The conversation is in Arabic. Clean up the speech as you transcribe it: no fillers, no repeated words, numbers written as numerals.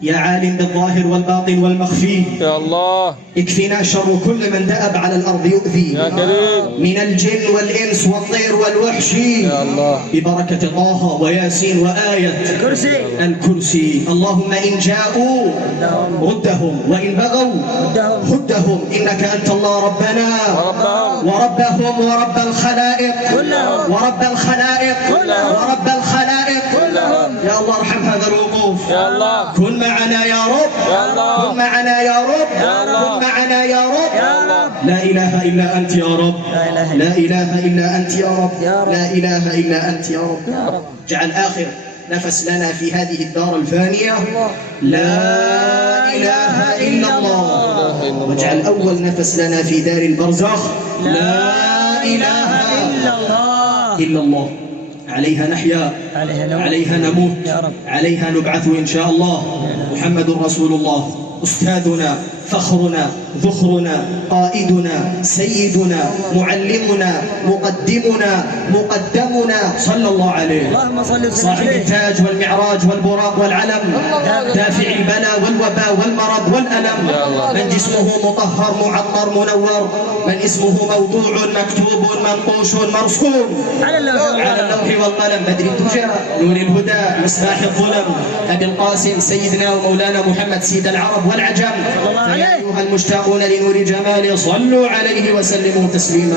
يا عالم بالظاهر والباطن والمخفي، يا الله. اكفنا شر كل من دأب على الأرض يؤذي، يا كريم. من الجن والإنس والطير والوحش، يا الله. ببركة طه وياسين وآية الكرسي. اللهم إن جاءوا ردهم، وإن بغوا هدهم، إنك أنت الله ربنا وربهم ورب الخلائق ورب الخلائق ورب الخلائق كلهم. يا الله ارحم هذا الوقوف، يا الله. كن معنا يا رب، يا الله. كن معنا يا رب، كن معنا يا رب. لا إله إلا أنت يا رب، لا إله إلا أنت يا رب، لا إله إلا أنت يا رب. اجعل آخر نفس لنا في هذه الدار الفانية لا إله إلا الله، واجعل أول نفس لنا في دار البرزخ لا إله إلا الله. عليها نحيا، عليها نموت، عليها نبعث إن شاء الله. محمد رسول الله، أستاذنا، فخرنا، ذخرنا، قائدنا، سيدنا، معلمنا، مقدمنا، مقدمنا، صلى الله عليه. صاحب التاج والمعراج والبراق والعلم، دافع البلاء والوباء والمرض والألم، من جسمه مطهر معطر منور، من اسمه موضوع مكتوب منقوش مرسوم على اللوح والقلم، بدر الدجى نور الهدى مصباح الظلم، أبي القاسم سيدنا ومولانا محمد سيد العرب والعجم. فيا أيها المشتاقون لنور جماله صلوا عليه وسلموا تسليما.